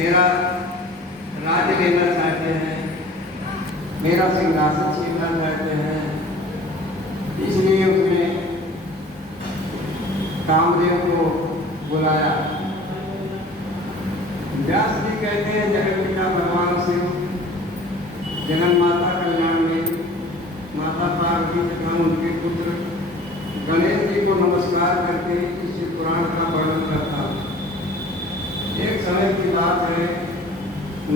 मेरा राज्य लेना चाहते हैं, मेरा सिंहासन छीनना चाहते हैं। इसलिए उसने कामदेव को बुलाया। व्यास जी कहते हैं जगत पिता भगवान शिव जगन माता कल्याण में माता पार्वती तथा उनके पुत्र गणेश जी को नमस्कार करके इस पुराण का वर्णन करता हूँ। एक समय की बात है,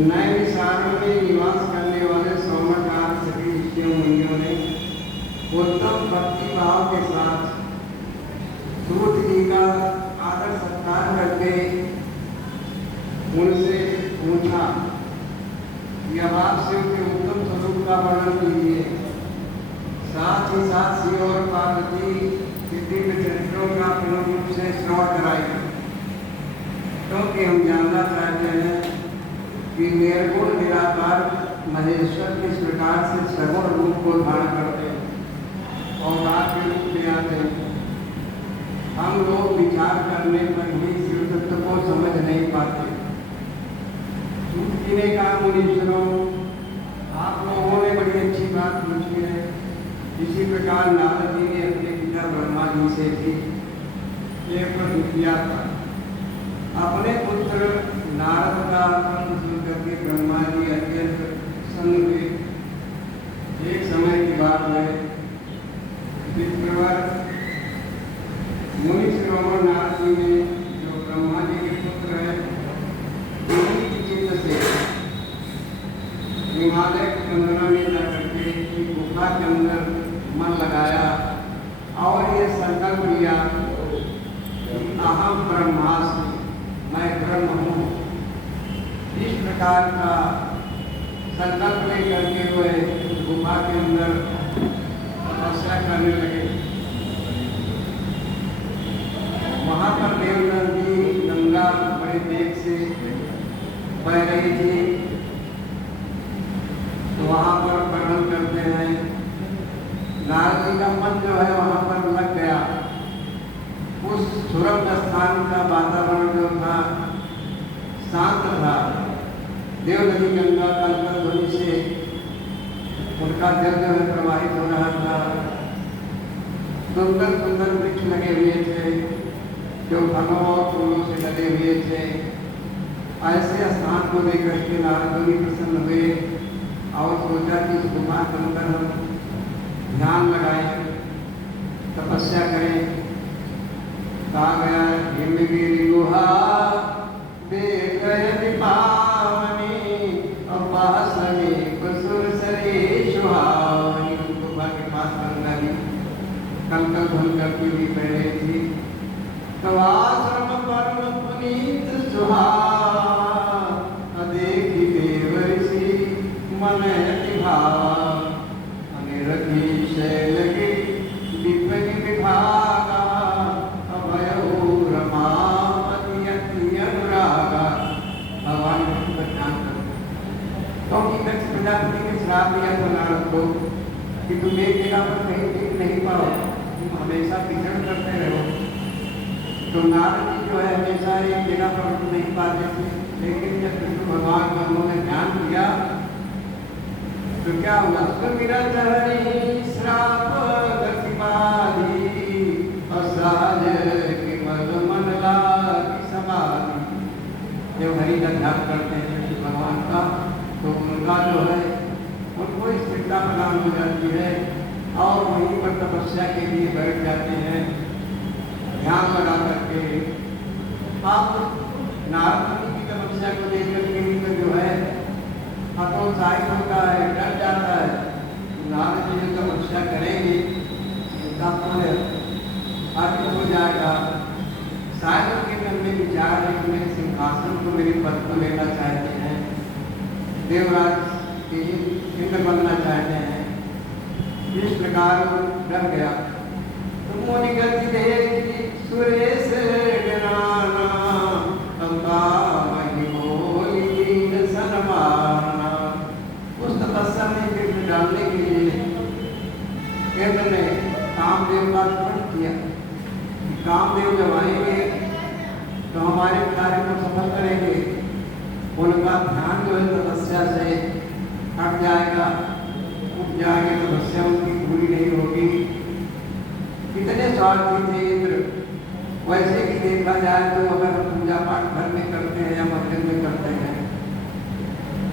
नैमिषारण्य में निवास करने वाले सौम्यकार सभी ऋषियों मुनियों ने उत्तम भक्ति भाव के साथ सूत जी का आदर सत्कार करके उनसे पूछा कि अब आप शिव के उत्तम स्वरूप का वर्णन कीजिए। साथ ही साथ शिव और पार्वती सिद्धि के चरित्रों का पूर्ण रूप से श्रवण कराई, क्योंकि हम जानना चाहते हैं कि निर्गुण निराकार महेश्वर किस प्रकार से सगुण रूप को धारण करते हैं और आपके रूप में आते हैं। हम लोग विचार करने पर भी शिव तत्व को समझ नहीं पाते। ने कहा मुनीश्वरों, आप लोगों ने बड़ी अच्छी बात पूछी है। इसी प्रकार नारद जी ने अपने पिता ब्रह्मा जी से भी एक प्रश्न किया था। अपने पुत्र नारद का प्रश्न सुन करके ब्रह्मा जी अत्यंत प्रसन्न हुए। एक समय की बात है, विप्रवर मुनि शिरोमणि नारद जी ने जो ब्रह्मा जी के पुत्र है उन्हीं की चित्त से हिमालय की कंगना में जाकर के गुफा के अंदर मन लगाया और ये संकल्प लिया कि अहम ब्रह्मास्मि, मैं ब्रह्म हूँ। इस प्रकार का संकल्प लेकर के हुए गुफा के अंदर तपस्या करने लगे। वहाँ पर देवनंदी गंगा बड़े तेज से बह रही थी, तो वहाँ पर वर्णन करते हैं नारद जी का मन जो है वहाँ पर लग गया। उस सुरम्य स्थान का वातावरण जो था शांत था। देवनदी गंगा कलकल ध्वनि से उनका जल जो है प्रवाहित हो रहा था। सुंदर सुंदर वृक्ष लगे हुए थे जो फलों और फूलों से लगे हुए थे। ऐसे स्थान को देखकर के नारद जी प्रसन्न हुए और सोचा कि इस गुफा के अंदर हम ध्यान लगाएं, तपस्या करें। कहा गया हिमगिरि गुहा देखहि पावनी अपासने कुसुर सरे सुहावनी। गुफा के पास गंगा जी कलकल ध्वनि करती हुई बह रही थी। तो आश्रम परम पुनीत सुहावा देखि देव ऋषि मन अति भावा। अनिरति शैल गिरि विपनि विभागा अभयो रमापति अति अनुरागा। भगवान विष्णु का ध्यान करो, क्योंकि दक्ष प्रजापति ने श्राप दिया था नारद को कि तुम एक जगह पर कहीं टिक नहीं पाओ, तुम हमेशा विचरण करते रहो। तो नारद जी जो है हमेशा एक जगह पर रुक नहीं पाते थे। लेकिन जब विष्णु भगवान का उन्होंने ध्यान किया तो क्या हुआ? सुमिरत हरि श्राप गति बाधी असहज केवल मन लागी समाधि। जब हरि का ध्यान करते हैं विष्णु भगवान का तो उनका जो है उनको स्थिरता प्रदान हो जाती है और वहीं पर तपस्या के लिए बैठ जाते हैं ध्यान लगा करके। आप नारद की तपस्या को देख करके तो जो है हतोत्साहित होता है, डर जाता है। नारद जी जो तपस्या करेंगे उनका फल अर्थ हो जाएगा। शायद उनके मन में विचार है कि मेरे सिंहासन को मेरे पद को लेना चाहते हैं, देवराज के इंद्र बनना चाहते हैं। इस प्रकार डर गया। तो मुनि गति देखी सुरेश डराना अम्बा महिमोली दीन सनमाना। उस तपस्या में विघ्न डालने के लिए इंद्र ने कामदेव का स्मरण किया। कामदेव जब आएंगे तो हमारे कार्य को सफल करेंगे। हमारा ध्यान जो है तपस्या से हट जाएगा, उठ जाएंगे, तपस्या उनकी पूरी नहीं होगी। कितने स्वार्थी थे इंद्र। वैसे भी देखा जाए तो अगर हम पूजा पाठ घर में करते हैं या मंदिर में करते हैं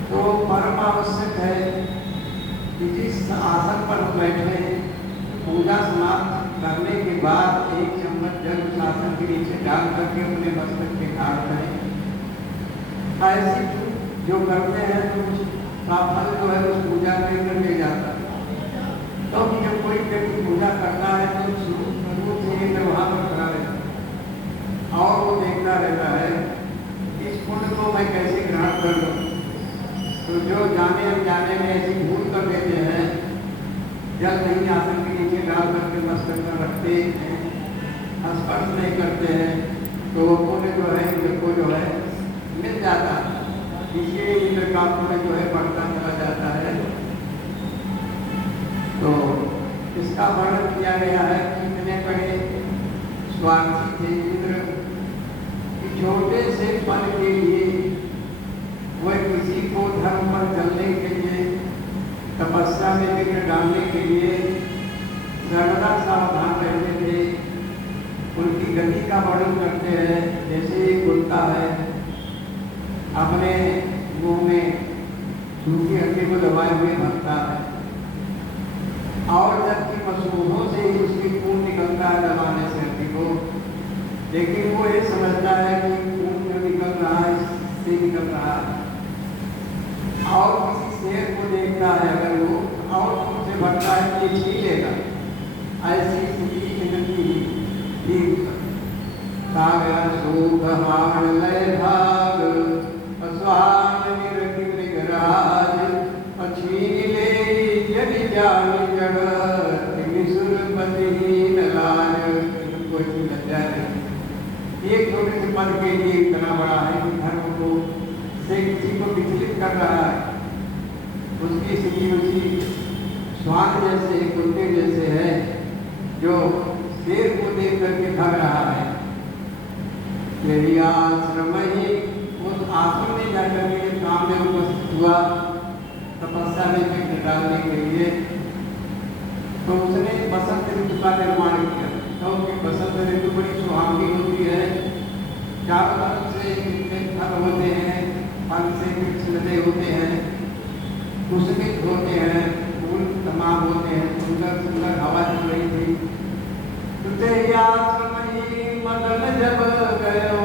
तो परम आवश्यक है कि जिस आसन पर हम बैठे हैं पूजा समाप्त करने के बाद एक चम्मच जल उस आसन के नीचे डाल करके अपने मस्तक के घाट करें। ऐसी जो करते हैं तो उसका फल जो है उस पूजा के अंदर ले जाता है। तो जब कोई व्यक्ति पूजा करता है तो शुरू से वहाँ पर खड़ा रहता है और वो देखता रहता है इस पुण्य को मैं कैसे ग्रहण कर लूँ। तो जो जाने अनजाने में ऐसी भूल कर देते हैं, जल नहीं आसन के नीचे डाल करके मस्तक पर रखते हैं, स्पर्श नहीं करते हैं, तो वो पुण्य जो है इंद्र को जो है मिल जाता है। इसलिए इंद्र का पुण्य जो है बढ़ता चला जाता है। तो इसका वर्णन किया गया है कि इतने बड़े स्वार्थी थे इंद्र कि छोटे से पल के लिए वह किसी को धर्म पर चलने के लिए, तपस्या में विघ्न डालने के लिए सर्वदा सावधान रहते थे। उनकी गति का वर्णन करते हैं, जैसे एक कुत्ता है अपने मुंह में सूखी हड्डी को दबाए हुए भगता है और जबकि मसूहों से ही उसकी खून निकलता है दबाने से हड्डी को, लेकिन वो ये समझता है कि खून जो निकल रहा है इससे निकल रहा है। और किसी शेर को देखता है अगर वो और उनसे बढ़ता है तो ये छीन लेगा। ऐसी स्थिति इंद्र की सागर सुख मान लय भाग अस्वान निरगिराज अछीन ले यदि जान जगत निसुरपतिहीन लाज। कोई लज्जा नहीं। एक छोटे से पद के लिए इतना बड़ा है कि धर्म को से किसी को विचलित कर रहा है। उसकी स्थिति उसी स्वान जैसे कुत्ते जैसे है जो शेर को देख करके भाग रहा है। यदि आश्रम ही उस आश्रम में जाकर के काम में उपस्थित हुआ तपस्या में विघ्न डालने के लिए, तो उसने बसंत ऋतु का निर्माण किया। क्योंकि बसंत ऋतु बड़ी सुहावनी होती है, चारों तरफ से कितने फल होते हैं, फल से वृक्ष लदे होते हैं, पुष्पित होते हैं, फूल तमाम होते हैं, सुंदर सुंदर हवा चल रही थी। मदन जब गयो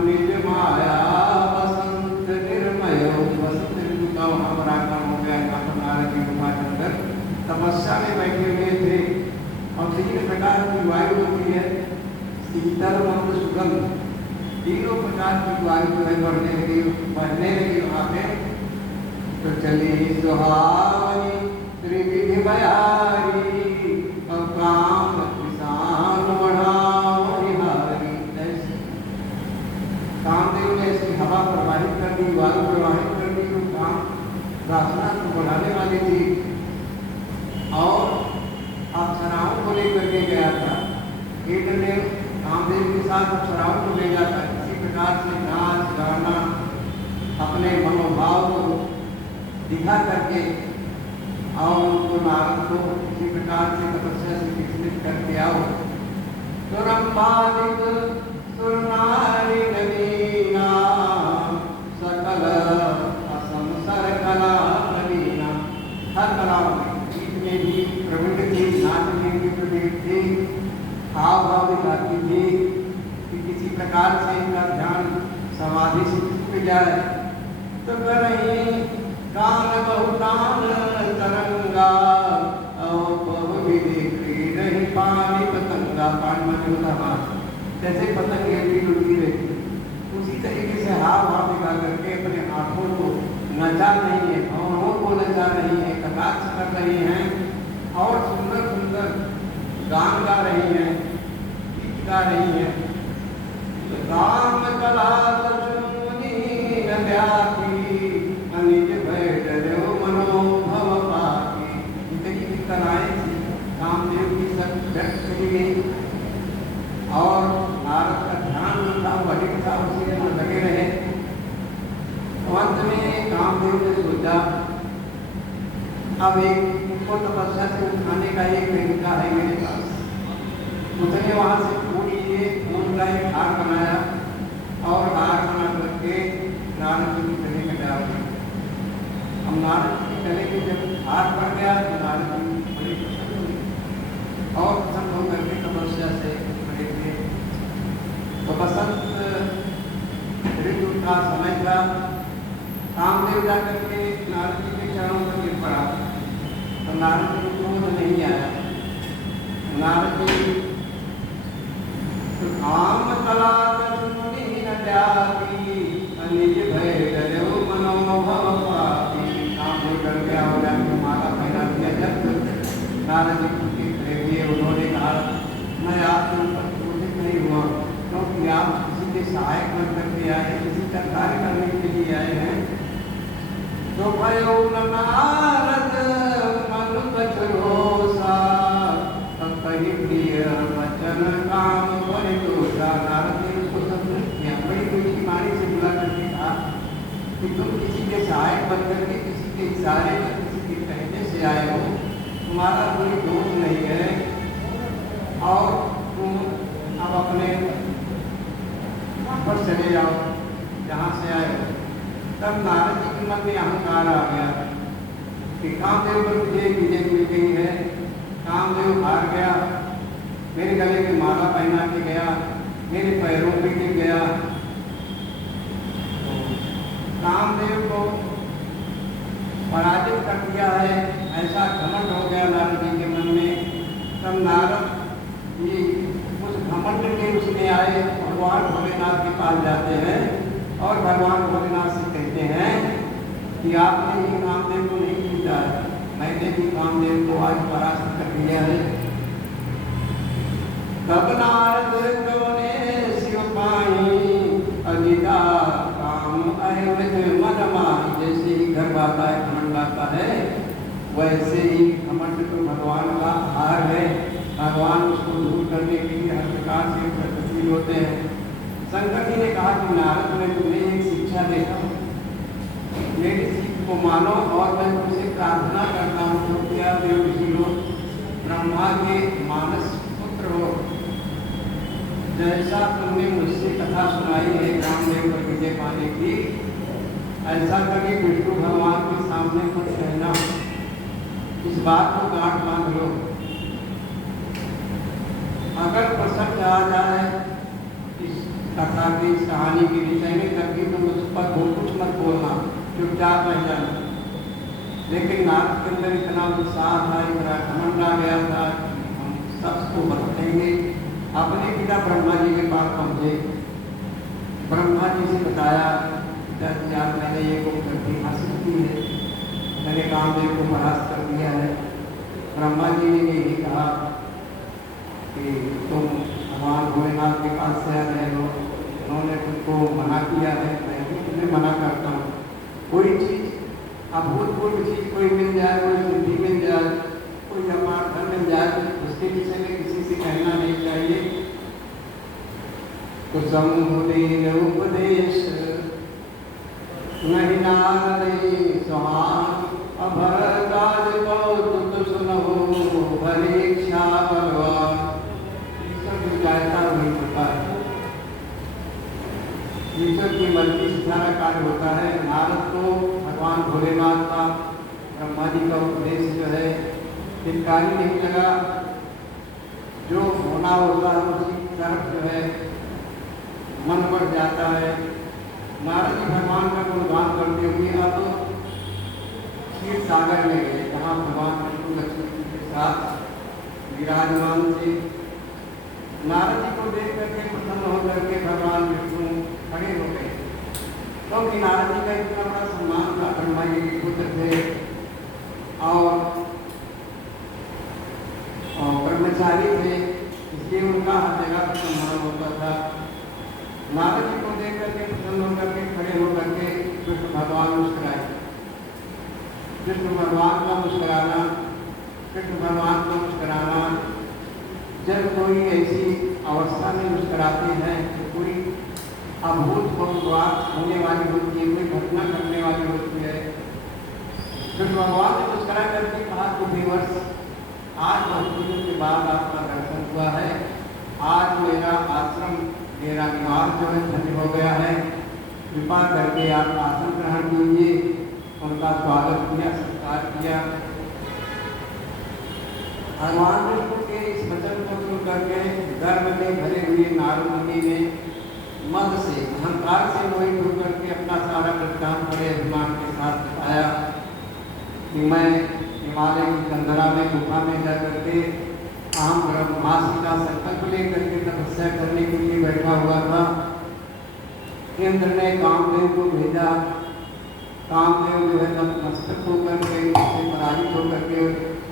निज माया बसंत निर्मय। बसंत ऋतु का वहाँ पर आगमन हो गया। यहाँ पर नारद जी गुफा के अंदर तपस्या में बैठे हुए थे और तीन प्रकार की वायु होती है, शीतल मंद सुगंध, तीनों प्रकार की वायु जो है बढ़ने लगी वहाँ पे। तो चली सुहावनी त्रिविधि बयारी काम किसान बढ़ाओ निहारी। ऐसी कामदेव ने ऐसी हवा प्रवाहित कर दी, वायु प्रवाहित कर दी, तो काम वासना को बढ़ाने वाली थी और अप्सराओं को लेकर के गया था। इंद्र ने कामदेव के साथ अप्सराओं को भेजा था किसी प्रकार से नाच गाना अपने मनोभाव को दिखा करके और उनको नारद को किसी प्रकार से तपस्या से विचलित करके आओ। सुरंबादिक सुरनारी नवीना सकल असंसर कला नवीना। हर कलाओं में गीत में भी प्रवृत्ति थी, नाच में भी प्रवृत्ति थी, हाव भाव दिखाती थी कि किसी प्रकार से इनका ध्यान समाधि से छूट जाए। तो करही कान बहुतान तरंगा बहुविधि क्रीडहि पानी पतंगा। पानी में होता जैसे पतंग एवरी उड़ती रहती, उसी तरीके से हाव भाव दिखा करके अपने हाथों को नचा रही है, भवनों को नचा रही है, कटाक्ष कर रही हैं और सुंदर सुंदर गान गा रही हैं, गीत गा रही हैं। राम कला निज भय डरो मनोभव पाके। जितनी कलाएं थी कामदेव की सब व्यक्त की गई और नारद का ध्यान था, वही था, उसी में लगे रहे। सोचा अब एक को तपस्या से उठाने का एक तरीका है मेरे पास। उसने वहाँ से फूल लिए, फूल का एक हार बनाया और हार बना करके नारद जी के गले में डाल दिया। अब नारद जी के गले में जब हार पड़ गया तो नारद जी बड़े प्रसन्न हुए और प्रसन्न होकर के तपस्या से खड़े हुए। तो बसंत ऋतु का समय था। कामदेव जाकर के नारद जी के चरणों पर गिर पड़ा तो नारद जी को क्रोध नहीं आया। नारद जी काम कला न जाती निज भय डरो मनोभव पापी। कामदेव डर गया हो जाकर माला पहना दिया। जब नारद जी खड़े हुए उन्होंने कहा मैं आपके ऊपर क्रोधित नहीं हुआ क्योंकि आप किसी के सहायक बन करके आए, किसी का कार्य करने के लिए आए हैं। तो भयो नारद मन कछोसा कही प्रिय वचन काम परितोषा। नारद ने उसको संतुष्ट किया, बड़ी मीठी वाणी से बुला करके कहा कि तुम किसी के सहायक बन करके, किसी के इशारे पर, किसी के कहने से आए हो, तुम्हारा कोई दोष नहीं है और तुम अब अपने पर चले जाओ जहाँ से आए हो। तब नारद जी के मन में अहंकार आ गया कि कामदेव पर मुझे विजय मिल गई है। कामदेव हार गया, मेरे गले में माला पहना के गया, मेरे पैरों पे गिर गया। कामदेव को पराजित कर दिया है, ऐसा घमंड हो गया नारद जी के मन में। तब नारद जी उस घमंड के उसमें आए, भगवान भोलेनाथ के पास जाते हैं और भगवान भोलेनाथ से कहते हैं कि आपने ही कामदेव को नहीं जीता है, मैंने भी कामदेव को आज परास्त कर दिया है। तब नारद ने शिव पाई अजिता काम अयोनित मन माही। जैसे ही गर्व आता है, घमंड आता है, वैसे ही घमंड तो भगवान का आहार है। भगवान उसको दूर करने के लिए हर प्रकार से प्रगतिशील होते हैं। शंकर जी ने कहा कि नारद मैं तुम्हें एक शिक्षा देता हूँ, मेरी सीख को मानो और मैं तुमसे प्रार्थना करता हूँ तो क्या देव ऋषि लोग ब्रह्मा के मानस पुत्र हो। जैसा तुमने मुझसे कथा सुनाई है कामदेव पर विजय पाने की, ऐसा कभी विष्णु भगवान के सामने कुछ कहना, इस बात को गांठ बांध लो। अगर प्रसंग आ जाए इस कथा की, इस कहानी के विषय में, तभी तुम उस पर कुछ मत बोलना, चुपचाप रह जाना। लेकिन नारद के अंदर इतना उत्साह था, इतना घमंड आ गया था कि हम सबको बताएंगे। अपने पिता ब्रह्मा जी के पास पहुँचे, ब्रह्मा जी से बताया पिताजी आज मैंने ये उपलब्धि हासिल की है, मैंने कामदेव को परास्त कर दिया है। ब्रह्मा जी ने यही कहा कि तुम भगवान भोलेनाथ के पास से आ रहे हो, उन्होंने तुमको मना किया है, मैं भी तुम्हें मना करता हूँ। कोई चीज़ अभूतपूर्व चीज़ कोई मिल जाए, कोई सिद्धि मिल जाए, कोई अपार धन मिल जाए, उसके विषय में किसी से कहना नहीं चाहिए। तो समुदीन उपदेश नहीं नारदे सुहान, अभरदाज कौतुक सुनहु परीक्षा बलवान। ईश्वर की जायता नहीं होता है, ईश्वर की मर्जी से सारा कार्य होता है। नारद को भगवान भोलेनाथ का, ब्रह्मा जी का उपदेश जो है हितकारी नहीं लगा। जो होना होता है उसी तरफ जो है मन बढ़ जाता है। नारद जी भगवान का गुणगान करते हुए अब क्षीर सागर में गए, जहाँ भगवान विष्णु लक्ष्मी जी के साथ विराजमान थे। नारद जी को देख करके प्रसन्न होकर के भगवान विष्णु खड़े हो गए, क्योंकि नारद जी का इतना बड़ा सम्मान था, ब्रह्मा जी के पुत्र थे और ब्रह्मचारी थे, इसलिए उनका हर जगह पर सम्मान होता था। नारद जी को देख करके प्रसन्न होकर के खड़े होकर के कृष्ण भगवान मुस्कुराए। कृष्ण भगवान का मुस्कुराना, कृष्ण भगवान का मुस्कुराना, जब कोई ऐसी अवस्था में मुस्कुराते हैं तो कोई अभूतपूर्व बात होने वाली होती है, कोई घटना घटने वाली होती है, फिर भगवान ने मुस्कुरा करके कहा कि व्यूअर्स, आज बहुत दिनों के बाद आपका दर्शन हुआ है। आज मेरा आश्रम, मेरा निवास जो है धन्य हो गया है। कृपा करके आप आसन ग्रहण कीजिए। उनका स्वागत किया, सत्कार किया। भगवान विष्णु के इस वचन को सुन करके गर्व में भरे हुए नारद मुनि ने मद से, अहंकार से मोहित होकर के अपना सारा वृत्तांत बड़े अभिमान के साथ बताया कि मैं हिमालय की कंदरा में गुफा में जा करके अहम ब्रह्मास्त्र का संकल्प लेकर के तपस्या करने के लिए बैठा हुआ था। इंद्र ने कामदेव को भेजा। कामदेव जो है नतमस्तक होकर के, उससे पराजित होकर के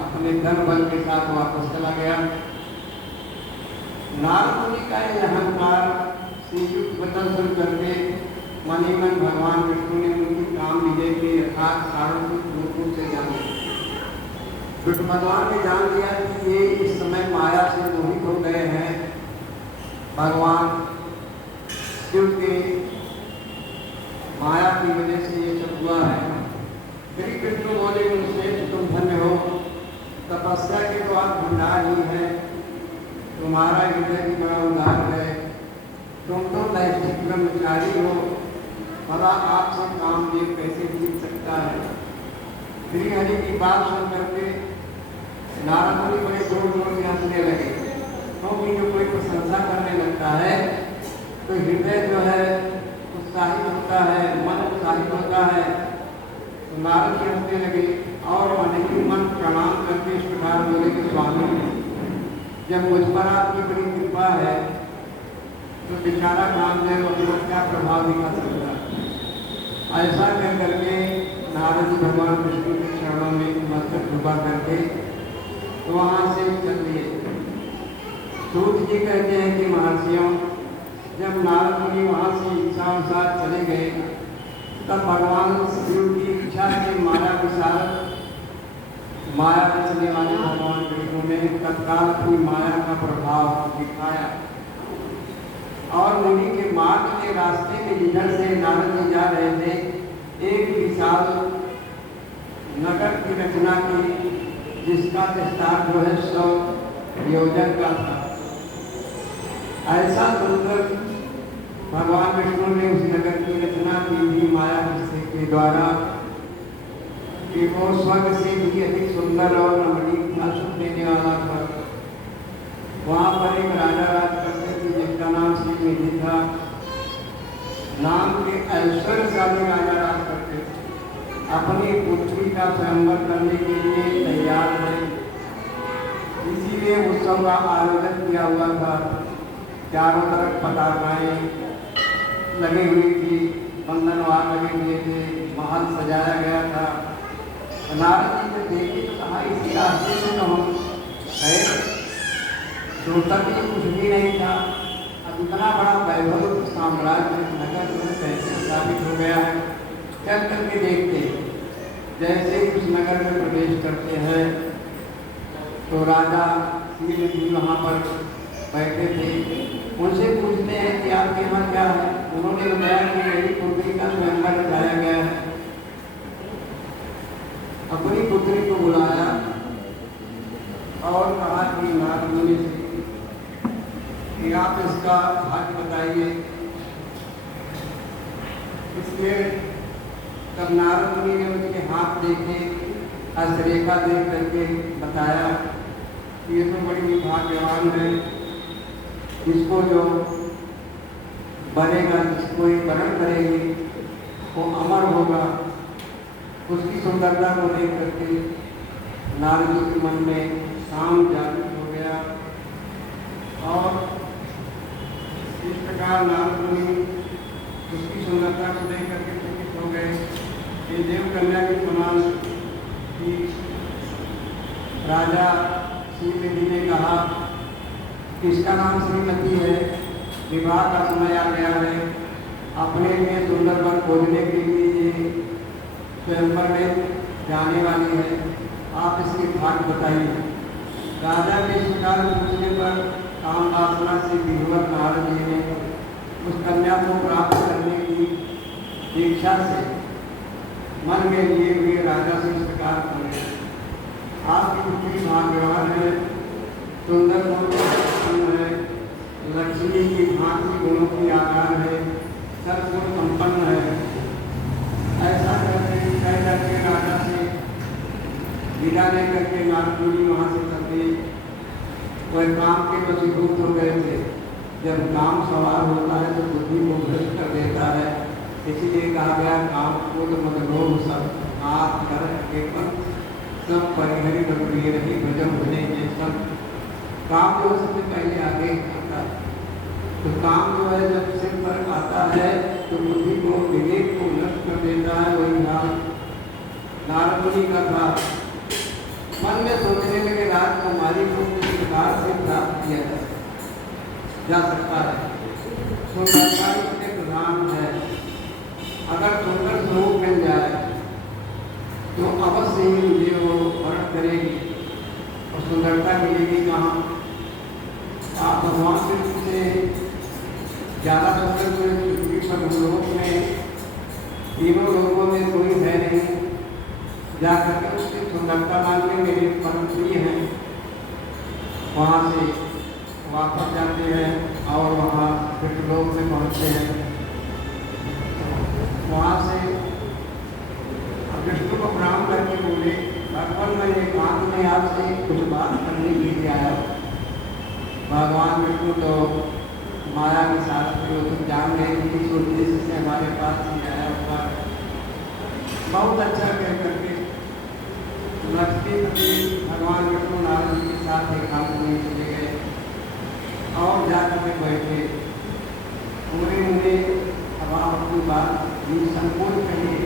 अपने धन बल के साथ वापस चला गया। नारद मुनि का यह अहंकार से युक्त वचन सुन करके मनी मन भगवान विष्णु ने उनकी काम विजय के यथार्थ कारण रूप से जान लिया। फिर भगवान ने जान लिया कि ये इस समय माया से मोहित हो गए हैं। भगवान शिव के माया की वजह से ये सब हुआ है। श्री कृष्ण बोले उनसे, तुम धन्य हो, तपस्या के तो आप भंडार ही है, तुम्हारा हृदय भी बड़ा उदार है, तुम तो नैतिक ब्रह्मचारी हो, भला आपसे कामदेव कैसे जीत सकता है। श्री हरि की बात सुन करके नारद मुनि बड़े जोर जोर से हंसने लगे, क्योंकि जो कोई प्रशंसा करने लगता है तो हृदय जो है उत्साहित होता है, मन उत्साहित होता है। तो नारद जी हंसने लगे और मन ही मन प्रणाम करके इस प्रकार बोले कि स्वामी, जब मुझ पर आपकी बड़ी कृपा है तो बेचारा कामदेव अपना क्या प्रभाव दिखा सकता है। ऐसा कह करके नारद जी भगवान विष्णु के चरणों में मस्तक डुबा करके तो वहाँ से चल लिए। सूत जी कहते हैं कि महर्षियों, जब नारद मुनि वहाँ से इच्छा अनुसार चले गए तब भगवान शिव की इच्छा से माया में चलने वाले भगवान विष्णु ने तत्काल अपनी माया का प्रभाव दिखाया और मुनि के मार्ग के रास्ते में जिधर से नारद जी जा रहे थे, एक विशाल नगर की रचना की, जिसका विस्तार जो है 100 योजन का था। ऐसा सुंदर भगवान विष्णु ने उस नगर की रचना की थी माया के द्वारा कि वो स्वर्ग से भी अधिक सुंदर और रमणीय था, सुख देने वाला था। वहाँ पर एक राजा राज करते थे जिसका नाम श्रीनिधि था। नाम के ऐश्वर्यशाली राजा राज करते थे। अपनी पुत्री का स्वयंवर करने के लिए तैयार थे, इसीलिए उत्सव का आयोजन किया हुआ था। चारों तरफ पताकाएं लगी हुई थी, बंधनवार लगे हुए थे, महल सजाया गया था। नारद जी ने देखे तो कहा, इसी रास्ते में तो हम गए, तो तक कुछ भी नहीं था। अब इतना बड़ा वैभव साम्राज्य नगर में कैसे स्थापित हो गया है। चल करके देखते। जैसे ही उस नगर में प्रवेश करते हैं तो राजा श्रीनिधि वहाँ पर बैठे थे। उनसे पूछते हैं कि आपके यहाँ क्या है। उन्होंने बताया कि मेरी पुत्री का स्वयंवर रचाया गया है। अपनी पुत्री को बुलाया और कहा कि नारद मुनि से कि आप इसका भाग्य बताइए। इसलिए तब नारद मुनि ने उसके हाथ देखे, हस्तरेखा देख करके बताया कि ये तो बड़ी भाग्यवान है, इसको जो बनेगा, जिसको ये वरण करेगी वो अमर होगा। उसकी सुंदरता को देख करके नारद जी के मन में काम जागृत हो गया और इस प्रकार नारद मुनि उसकी सुंदरता को देख करके चकित हो गए। ये देव कन्या के समान कि राजा श्रीनिधि ने कहा कि इसका नाम श्रीमती है, विवाह का समय आ गया है, अपने लिए सुंदर वर खोजने के लिए स्वयंवर में जाने वाली है, आप इसके भाग्य बताइए। राजा के शिकार पूछने पर काम वासना से विह्वल नारद जी ने उस कन्या को प्राप्त करने की दीक्षा से मन में लिए हुए राजा से इस प्रकार बोले, आपकी पुत्री भाग्यवान है, सुंदर है, लक्ष्मी की भांति गुणों की आधार है, सद्गुण संपन्न है। ऐसा करके राजा से विदा लेकर के नारद मुनि वहाँ से चलते। वह काम के वशीभूत हो गए थे। जब काम सवार होता है तो बुद्धि को भ्रष्ट कर देता है, इसलिए कहा गया काम क्रोध मद लोभ सब हाथ कर केवल सब परिहरी प्रिय रही भजन भजने के सब। काम जो सबसे पहले आगे आता है, तो काम जो है जब सिर पर आता है तो बुद्धि को विवेक को नष्ट कर देता है। वही नारद मुनि का था। मन में सोचने लगे राजकुमारी को किस प्रकार से प्राप्त किया जा सकता है। सुंदरता इसके प्रधान है। अगर सुंदर स्वरूप मिल जाए तो अवश्य ही मुझे वो वर्ण करेगी। और सुंदरता मिलेगी कहाँ? आप भगवान कृष्ण से ज़्यादा सुंदर पृथ्वी पर लोक में तीनों लोगों में कोई है नहीं। जाकर के उसकी सुंदरता मान के मेरे परम प्रिय हैं। वहाँ से वापस जाते हैं और वहाँ लोक में पहुँचते हैं। वहाँ से विष्णु को प्रणाम करके बोले, भगवान मैं एकांत में आपसे कुछ बात करने के लिए आया। भगवान विष्णु तो माया के साथ में तुम जान गए कि इस उद्देश्य से हमारे पास ही आया हुआ। बहुत अच्छा कह करके लक्ष्मीपति भगवान विष्णु नारद जी के साथ एकांत में चले गए और जाकर के बैठे। उन्होंने अब आप अपनी बात संपूर्ण कहिए।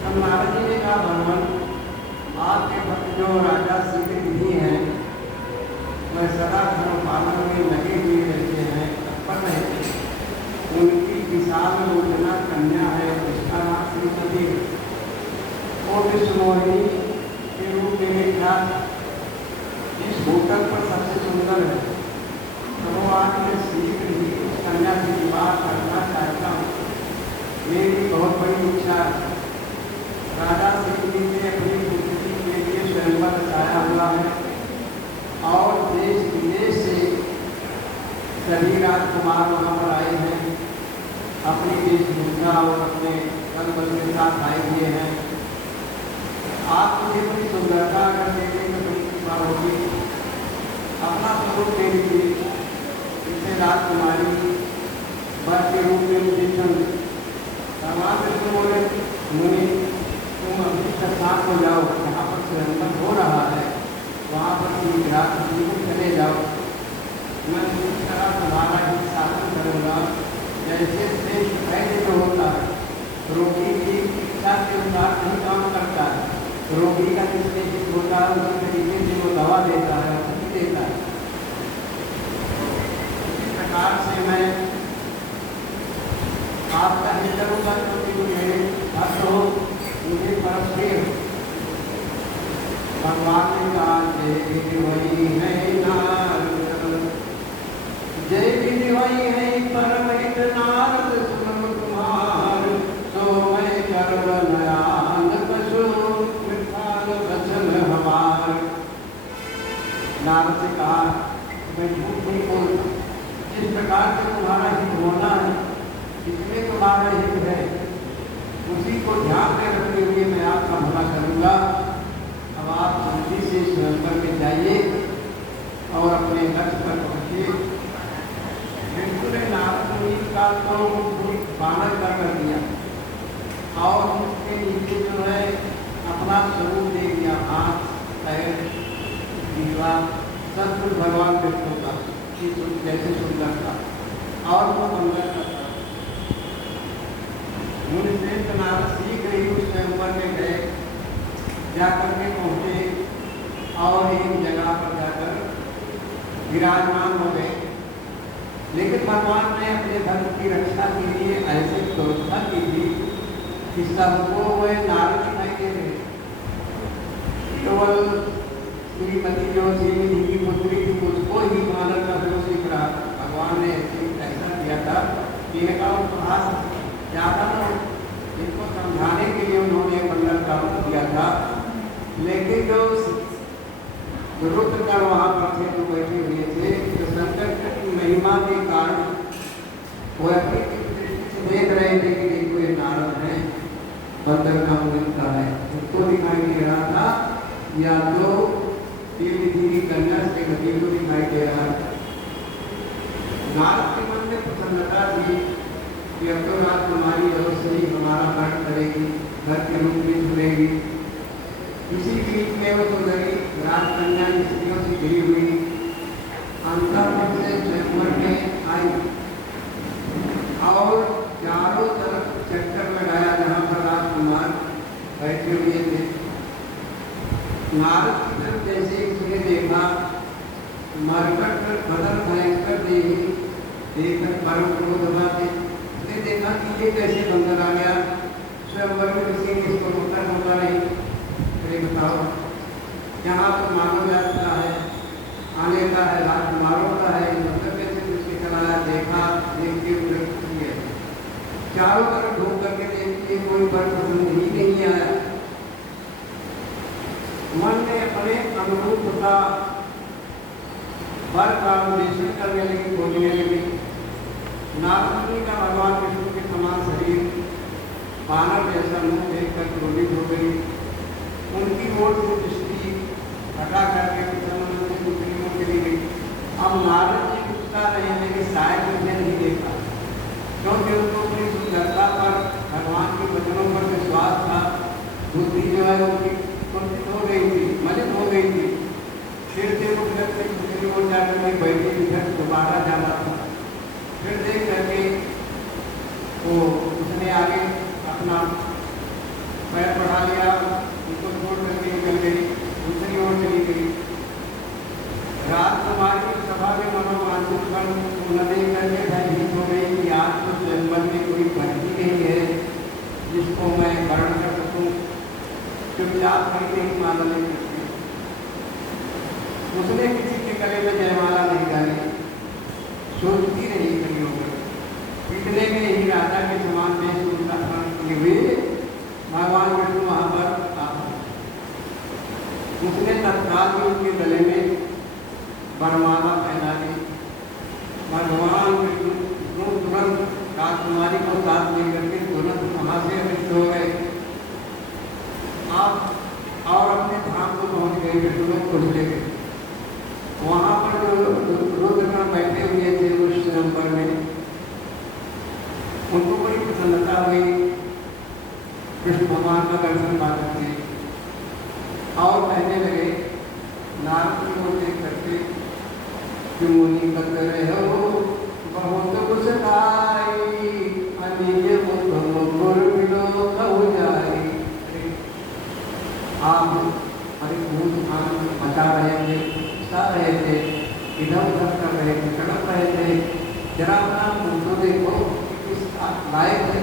तब नारद जी ने कहा, भगवान आपके भक्त जो राजा सीधे विधि हैं, वह सदा धर्म पालन में लगे हुए रहते हैं, तत्पर है। उनकी विशाल लोचना कन्या है, उसका नाम श्रीमती और विष्णुमोहिनी के रूप में विख्यात इस भूतल पर सबसे सुंदर है। तो आज मैं शीघ्र ही उस कन्या से विवाह करना चाहता हूँ। मेरी बहुत बड़ी इच्छा है। राजा श्री ने अपनी पुत्री के लिए स्वयंवर रचाया हुआ है और देश विदेश से सभी राजकुमार वहाँ पर आए हैं। अपनी वेशभूषा और अपने रंग बल के साथ आए हुए हैं। आप मुझे बड़ी सुंदरता अगर देने में बड़ी कृपा होगी, अपना स्वरूप दे दीजिए। इससे राजकुमारी वर के रूप में मुझे चुन। भगवान विष्णु बोले, मुनि तुम अभी साथ हो जाओ, जहाँ पर स्वयंवर हो रहा है वहाँ पर चले जाओ। मैं इस तरह तुम्हारा ही शासन करूँगा जैसे श्रेष्ठ वैद्य जो होता है, रोगी की इच्छा के अनुसार नहीं काम करता है। रोगी का जिस निश्चित होता है उसी तरीके से वो दवा देता है, औषधि देता है। इसी प्रकार से मैं आपका ही करूँगा क्योंकि मेरे भक्त हो, मुझे परम प्रिय। भगवान ने कहा, जय विधि वही है नारद, जय विधि वही है परम हित नारद, सुन तुम्हार सो मैं कर्म नयान पशु विठाल वचन हमार। नारद से कहा, मैं झूठ नहीं बोलता। जिस प्रकार से तुम्हारा हित होना है, इसमें तुम्हारा हित है, उसी को ध्यान में रखते हुए मैं आपका भला करूँगा। अब आप जल्दी से स्वयंवर में जाइए और अपने लक्ष्य पर पहुँचिए। विष्णु ने नारद मुनि का तो बानर कर दिया और उसके नीचे जो है अपना स्वरूप दे दिया, हाथ पैर दीवा सब कुछ भगवान विष्णु का जैसे सुंदर था और वो अंदर का था। मुनिश्रेष्ठ नारद शीघ्र ही उस स्वयंवर में गए, जाकर के पहुँचे और एक जगह पर जाकर विराजमान हो गए। लेकिन भगवान ने अपने धर्म की रक्षा के लिए ऐसे व्यवस्था की थी कि सबको वह नारद दिखाई दे रहे। केवल श्रीमती जो श्रीनिधि की पुत्री थी उसको ही मानव का जो सीख रहा। भगवान ने ऐसा किया था कि इनका उपहास ज़्यादा न, इनको समझाने के लिए उन्होंने काम किया था, लेकिन जो रुद्रगण वहाँ पर थे, जो बैठे हुए थे, तो शंकर की महिमा के कारण वो अपनी दृष्टि से देख रहे थे कि देखो ये नारद है, बद्रनाम लिखता है, उसको दिखाई दे रहा था, या तो देवी की कन्या से गति को दिखाई दे रहा था। नारद के मन में प्रसन्नता थी कि अब तो राजकुमारी अवश्य ही हमारा वर्ण करेगी, घर के रूप में जुड़ेगी। इसी बीच में वो सुंदरी राजकन्या स्त्रियों से घिरी हुई अंतपुर से स्वयंवर में आई और चारों तरफ चक्कर लगाया जहाँ पर राजकुमार बैठे हुए थे। नारद की तरफ जैसे उसने देखा, मरकट बदल भयंकर देखकर परम क्रोधवा थे। उसने देखा कि ये कैसे बंदर आ गया, स्वयंवर में किसी ने इसको रोका होगा नहीं। अरे बताओ, यहाँ पर मानो जाता है, आने का है, राजकुमारों का है, मतलब कैसे उसके चलाया, देखा, देख के उड़े, चारों तरफ ढूंढ करके देखिए कोई वर पसंद ही नहीं आया। मन ने अपने अनुरूप का वर का अन्वेषण करने लगी, खोजने लगी। नारद मुनि का भगवान विष्णु के समान शरीर, मानव जैसा मुंह देखकर क्रोधित हो गई। उनकी ओर से दृष्टि हटा करके दूसरी चली गई। अब नारद जी पूछता रहे हैं कि शायद मुझे नहीं देखा, क्योंकि उनको अपनी सुंदरता पर, भगवान के वचनों पर विश्वास था। बुद्धि जो है उनकी कुंठित हो गई थी, मलिन हो गई थी। फिर से वो घर से दूसरी ओर जाकर के बैठी, घर दोबारा जाना था। फिर देख करके वो उसने आगे अपना पैर बढ़ा लिया, उनको छोड़ करके निकल गई, दूसरी ओर चली गई। राजकुमार की सभा में मनोवांछित बन न देख करके भयभीत हो गई कि आज तो स्वयंवर में कोई भक्ति नहीं है जिसको मैं वर्ण कर सकूं। चुपचाप करके ही माला नहीं करती। उसने किसी के गले में जयमाला नहीं डाली, सोचती रही खड़ी होकर। इतने में ही राजा के समान वेशभूषा किए हुए भगवान विष्णु वहां पर आ गए। उसने तत्काल ही उनके गले में वरमाला पहना दी। भगवान विष्णु तुरंत राजकुमारी को साथ लेकर के तुरंत वहां से अदृश्य हो गए। आप और अपने धाम को पहुंच गए, विष्णु को ले गए। वहां पर जो रुद्रगण बैठे हुए थे उस स्वयंवर में, उनको बड़ी प्रसन्नता हुई कृष्ण भगवान का दर्शन पाकर के, और कहने लगे नारद को देख करके कि मुनि कत रहो बहुत कुछ खाई, अनिय मुकुर मिलो कहु जाई। आप अरे भूत खान बचा रहे थे, रहे थे, इधर उधर कर रहे थे, तड़प रहे थे, जरा अपना मुझको देखो किस लायक है।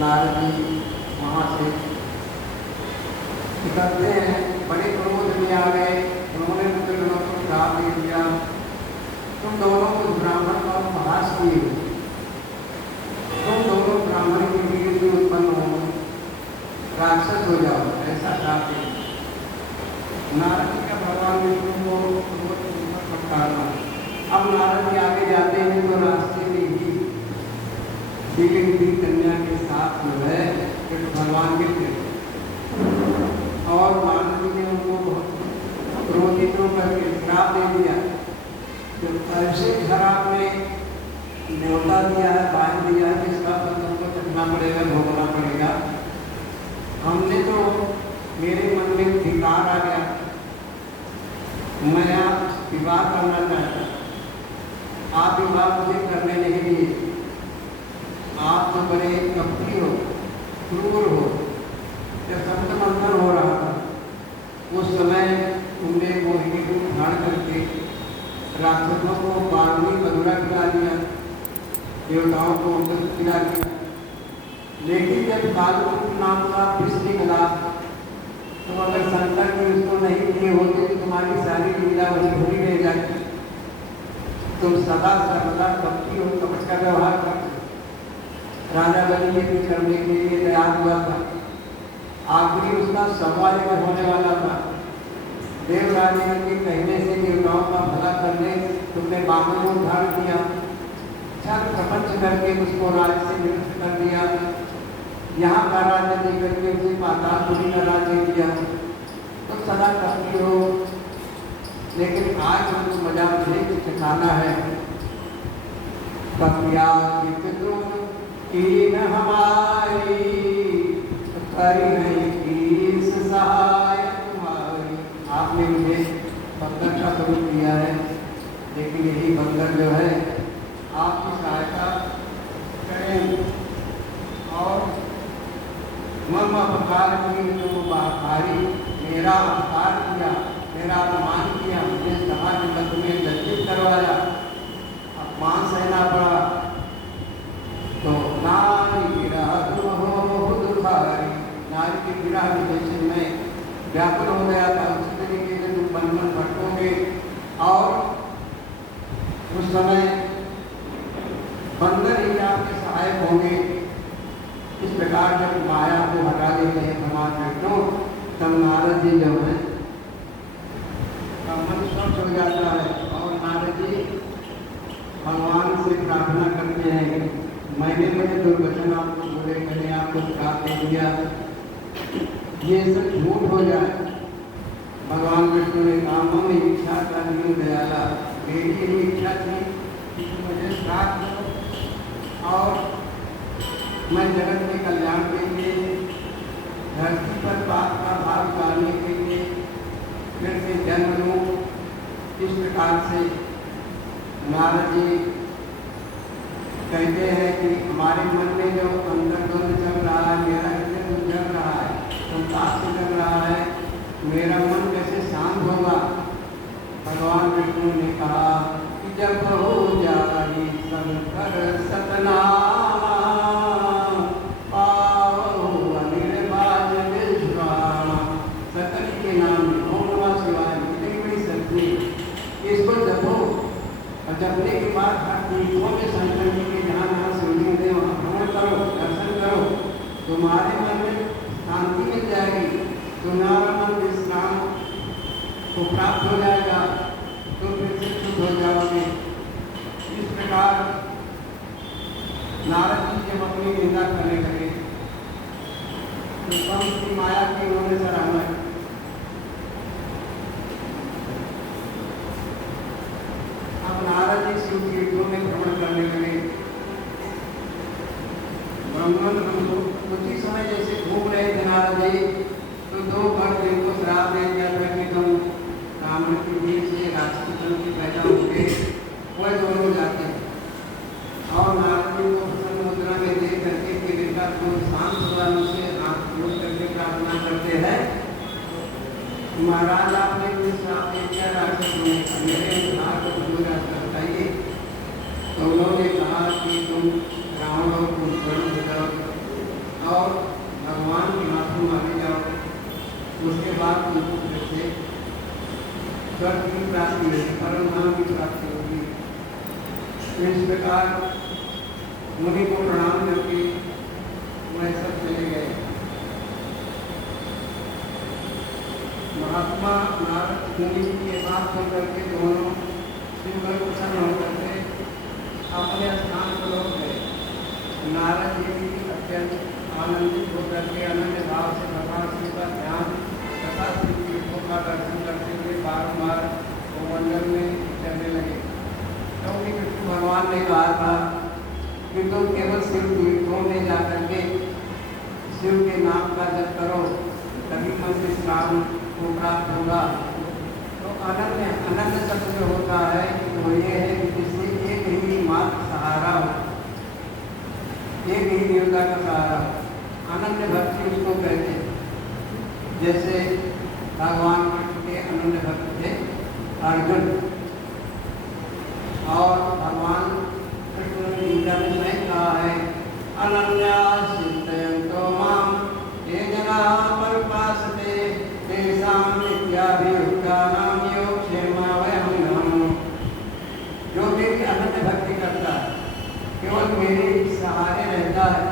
नारद जी वहाँ से निकलते हैं, बड़े क्रोध में आ गए। उन्होंने रुद्रगणों को श्राप दे दिया, तुम दोनों को ब्राह्मण और महाराज किए, तुम दोनों ब्राह्मण के वीर से उत्पन्न हो, राक्षस हो जाओ, ऐसा श्राप दे। नारद जी का भगवान विष्णु को फटकारना। अब नारद जी आगे जाते हैं तो रास्ते में ही दिव्य कन्या के साथ जो है भगवान गिरते, और नारद जी ने उनको बहुत क्रोधित होकर के श्राप दे दिया। जब ऐसे शराब में न्योता दिया है, बांध दिया है, इसका पत्थर को चखना पड़ेगा, भोगना पड़ेगा। हमने तो, मेरे मन में धिकार आ गया, मैं आप विवाह करना चाहता, आप विवाह मुझे करने नहीं दिए। आप तो बड़े कपटी हो, क्रूर हो। जब संत मंथन हो रहा था उस समय तुमने मोहिनी रूप धारण करके राक्षसों को बारूनी मधुरा खिला दिया, देवताओं को अमृत खिला दिया। लेकिन जब कालरूप नाम का विष निकला तो अगर शंकर ने उसको नहीं दिए होते तो तुम्हारी सारी लीला वही भूली रह जाती। तुम सदा सर्वदा कपटी हो, कपट का व्यवहार करते। राजा बलि यज्ञ करने के लिए तैयार हुआ था, आखिरी उसका सवाल होने वाला था। देवराज ने के कहने से देवताओं का भला करने तुमने बामन को धारण किया, छल प्रपंच करके उसको राज्य से निवृत्त कर दिया, यहाँ का राज्य देकर के उसे पातालपुरी का राज्य दिया, तो सदा कष्टी हो। लेकिन आज हमको मजा मुझे सिखाना है। कपिया कीन हमारी करी नहीं कीस सहाय तुम्हारी। आपने मुझे बंदर का स्वरूप दिया है, लेकिन यही बंदर जो है आपकी सहायता करें और मम अपकार की तुम बाकारी मेरा अपकार किया, मेरा अपमान किया, मुझे समाज मध्य में लज्जित करवाया, अपमान सहना पड़ा। तो नारी विरह तुम हो दुखारी, नारी के विरह विदेशन में व्याकुल हो गया था। उसी तरीके से तुम मन मन भटकोगे और उस समय बंदर ही आपके सहायक होंगे। इस प्रकार जब माया को हटा देते हैं भगवान विष्णु, तब नारद जी जो है का मन स्वच्छ हो जाता है और नारद जी भगवान से प्रार्थना करते हैं, मैंने दुर्वचन आपको बोले, मैंने आपको श्राप दे दिया, ये सब झूठ हो जाए। भगवान विष्णु ने कहा मम इच्छा का नहीं दयाला, मेरी ये इच्छा थी कि मुझे श्राप दो और मैं जगत के कल्याण के लिए धरती पर पाप का भाव डालने के लिए फिर से जन्म लूँ। इस प्रकार से नारद जी कहते हैं कि हमारे मन में जो अंतर्द्वंद चल रहा है, मेरा हृदय चल रहा है, संताप से चल रहा है, मेरा मन कैसे शांत होगा। भगवान विष्णु ने कहा कि जब हो जाए शंकर सतनामा पावो अनिर्वाच विश्रामा। सकल के नाम में ओम नमः शिवाय कितनी बड़ी शक्ति, इसको जपो और जपने के बाद हर तीर्थों में शंकर जी के जहाँ जहाँ शिवलिंग है वहाँ भ्रमण करो, दर्शन करो, तुम्हारे मन में शांति मिल जाएगी, तुम्हारा मन विश्राम को प्राप्त हो जाएगा, तो फिर से शुद्ध हो जाओगे। इस प्रकार नारद जी जब अपनी निंदा करने लगे तो कंस की माया की उन्होंने सराहना की। अब नारद जी शिव तीर्थों में भ्रमण करने लगे। ब्राह्मण उसी समय जैसे घूम रहे थे नारद जी, तो दो भक्त जिनको श्राप दे दिया था कि तुम ब्राह्मण की भीड़ से राजपूत की पैदा होंगे, वह दोनों जाते हैं और नारद जी को प्रसन्न मुद्रा में देख करके कि बेटा तुम शांत स्वभाव से आंख क्लोज करके प्रार्थना करते हैं, महाराज आपने कोई श्राप दे दिया राक्षस होने का, मेरे हाथ को पूरा बताइए। तो उन्होंने कहा कि तुम रावण और कुंभकर्ण हो जाओ और भगवान के हाथों मारे जाओ, उसके बाद तुमको फिर से स्वर्ग की प्राप्ति होगी, परम धाम की प्राप्ति होगी। इस प्रकार मुनि को प्रणाम करके वह सब चले गए। महात्मा नारद मुनि के साथ होकर के दोनों शिव पर प्रसन्न होकर के अपने स्थान पर लौट गए। नारद जी भी अत्यंत आनंदित होकर के अनन्य भाव से भगवान शिव का ध्यान तथा शिव तीर्थों का दर्शन करते हुए बारंबार मंडल में चलने लगे। क्योंकि विष्णु भगवान ने कहा था कि तुम केवल शिव तीर्थों में जाकर के शिव के नाम का जप करो, तभी मन विश्राम को प्राप्त होगा। तो अनन्य अनन्य शब्द जो होता है वो ये है कि जिससे एक ही मात्र सहारा हो, एक ही देवता का सहारा हो। अनन्य भक्ति उसको कहते हैं। जैसे भगवान कृष्ण के अनन्य भक्त थे अर्जुन, और भगवान कृष्ण ने गीता में स्वयं कहा है अनन्या चिंतयन्तो माम ये जना परिपासते तेषां नित्याभियुक्तानां योगक्षेमावहं नमामि। जो मेरी अनन्य भक्ति करता है, केवल मेरे सहारे रहता है,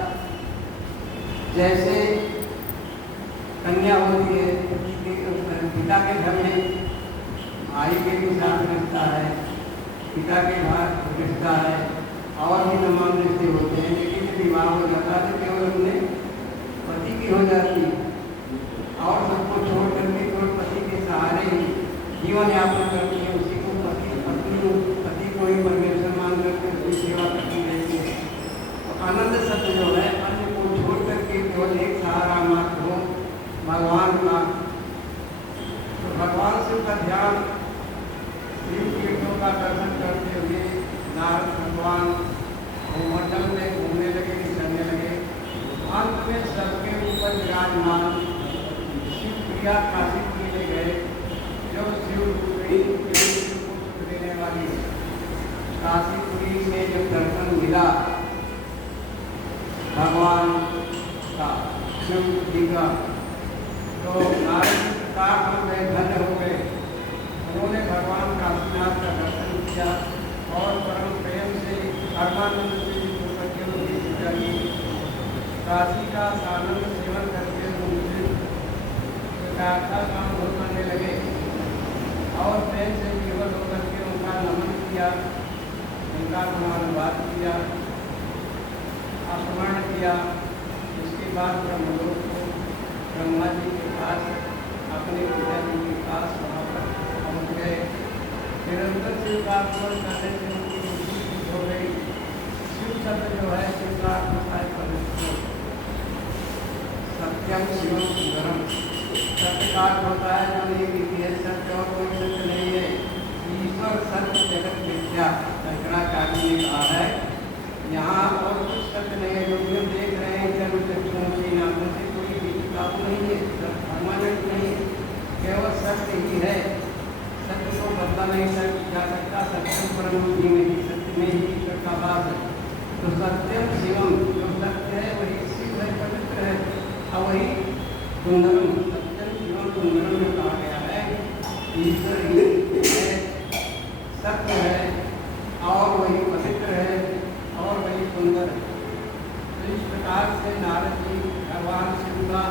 जैसे कन्या होती है, पिता के घर में भाई के भी साथ रिश्ता है, पिता के बाद रिश्ता है, और भी तमाम रिश्ते होते हैं। लेकिन जब विवाह हो जाता है तो केवल अपने पति की हो जाती है और सबको छोड़ करके केवल पति के सहारे ही जीवन यापन करती है। उसी को पति को ही परमेश्वर मान करके उसकी सेवा करती रहती है। तो आनंद सत्य जो है, अन्य को छोड़ करके केवल एक सहारा मात्र हो भगवान का। तो भगवान शिव का ध्यान, शिव तीर्थों का दर्शन करते हुए नारद भगवान भूमंडल में घूमने लगे, चलने लगे। अंत में सबके ऊपर विराजमान शिव प्रिया काशी ले गए, जो शिव रूपी को देने वाली काशीपुरी में जब दर्शन मिला भगवान का, शिव जी का, तो नारद जी प्रताप हो गए, धन्य हो गए। उन्होंने भगवान काशीनाथ का दर्शन किया और परम प्रेम से परमानंद से होकर के उनकी पूजा की। काशी का सानंद सेवन करके उनसे एकाग्रता का अनुभव करने लगे और प्रेम से केवल होकर के उनका नमन किया, उनका गुणानुवाद किया, स्मरण किया। उसके बाद ब्रह्मलोक को ब्रह्मा जी के पास, अपने पिताजी के पास वहाँ पर पहुँच गए। निरंतर शिव का स्मरण करने से उनकी बुद्धि हो गई। शिव शब्द जो है, शिव का होता है पवित्र, सत्यम शिवम सुंदरम। सत्य का होता है जो एक ही है, सत्य और कोई सत्य नहीं है। ईश्वर सत्य जगत मिथ्या, शंकराचार्य ने कहा है। यहाँ और कुछ सत्य नहीं है, जो हम देख रहे हैं जब चक्षुओं से आंखों से, कोई भी किताब नहीं है, परमानेंट नहीं है, केवल सत्य ही है। सत्य को बदला नहीं जा सकता। सत्यम परम बुद्धि में ही, सत्य में ही ईश्वर का वास है। तो सत्यम शिवम, जो सत्य है वही शिव है, पवित्र है, और वही सुंदरम, सत्यम शिवम सुंदरम में कहा गया है। ईश्वर ही है, सत्य है, और वही पवित्र है, और वही सुंदर है। तो इस प्रकार से नारद जी भगवान शिव का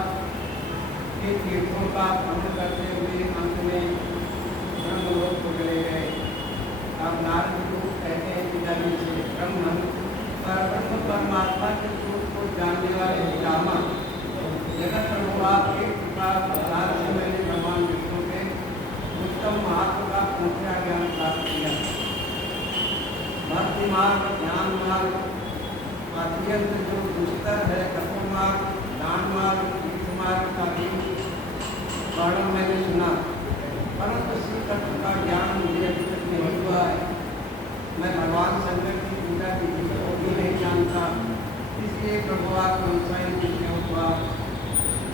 के तीर्थों का भ्रमण करते हुए अंत में ब्रह्मलोक को चले गए। अब नारद जी को कहते हैं पिताजी से, ब्रह्म ब्रह्म परमात्मा के स्वरूप को जानने वाले पितामह, जगत प्रभु आपके कृपा प्रसाद से मैंने भगवान विष्णु के उत्तम महात्मा का पूरा ज्ञान प्राप्त किया। भक्ति मार्ग, ज्ञान मार्ग, अत्यंत जो दुष्कर है, कठोर मार्ग, दान मार्ग, तीर्थ मार्ग का भी वर्णन मैंने सुना, परंतु शिव तत्व का ज्ञान मुझे अभी तक नहीं हुआ है। मैं भगवान शंकर की पूजा की विधि को भी नहीं जानता, इसलिए प्रभु आप अनुसार विषयों का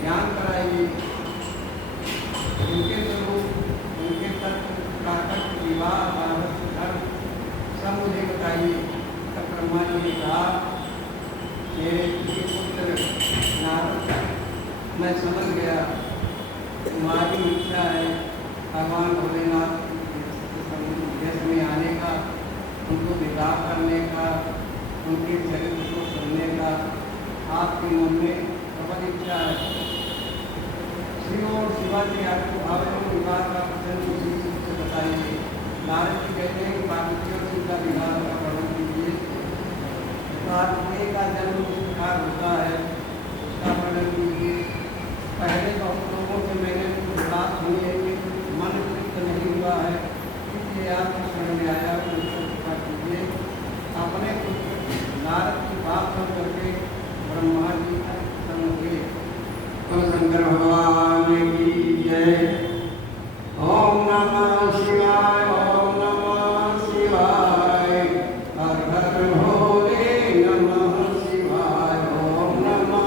ज्ञान कराइए। उनके स्वरूप, उनके तत्व, प्राकृत, विवाह, भारत, धर्म सब मुझे बताइए। तब ब्रह्मा जी ने कहा, मेरे पुत्र नारद, मैं समझ गया तुम्हारी इच्छा है भगवान भोलेनाथ देश में आने का, उनको विवाह करने का, उनके चरित्र को सुनने का आपके मन में प्रबल इच्छा है। शिव और शिवा के आविर्भाव और विवाह का प्रसंग उसी से बताइए। नारद जी कहते हैं कि पार्वती और शिव का विवाह का वर्णन कीजिए। पार्वती का जन्म किस प्रकार होता है उसका वर्णन कीजिए। पहले तो हम लोगों से मैंने बात सुनी है कि मन तृप्त नहीं हुआ है, इसलिए आपके शरण में आया, उसको कृपा कीजिए। अपने नारद की बात सुन करके ब्रह्मा जी समझे। तो शंकर भगवान की जय। ओम नमः शिवाय, ओम नमः शिवाय, हर हर भोले नमः शिवाय, ओम नमः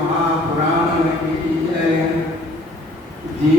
महापुराण की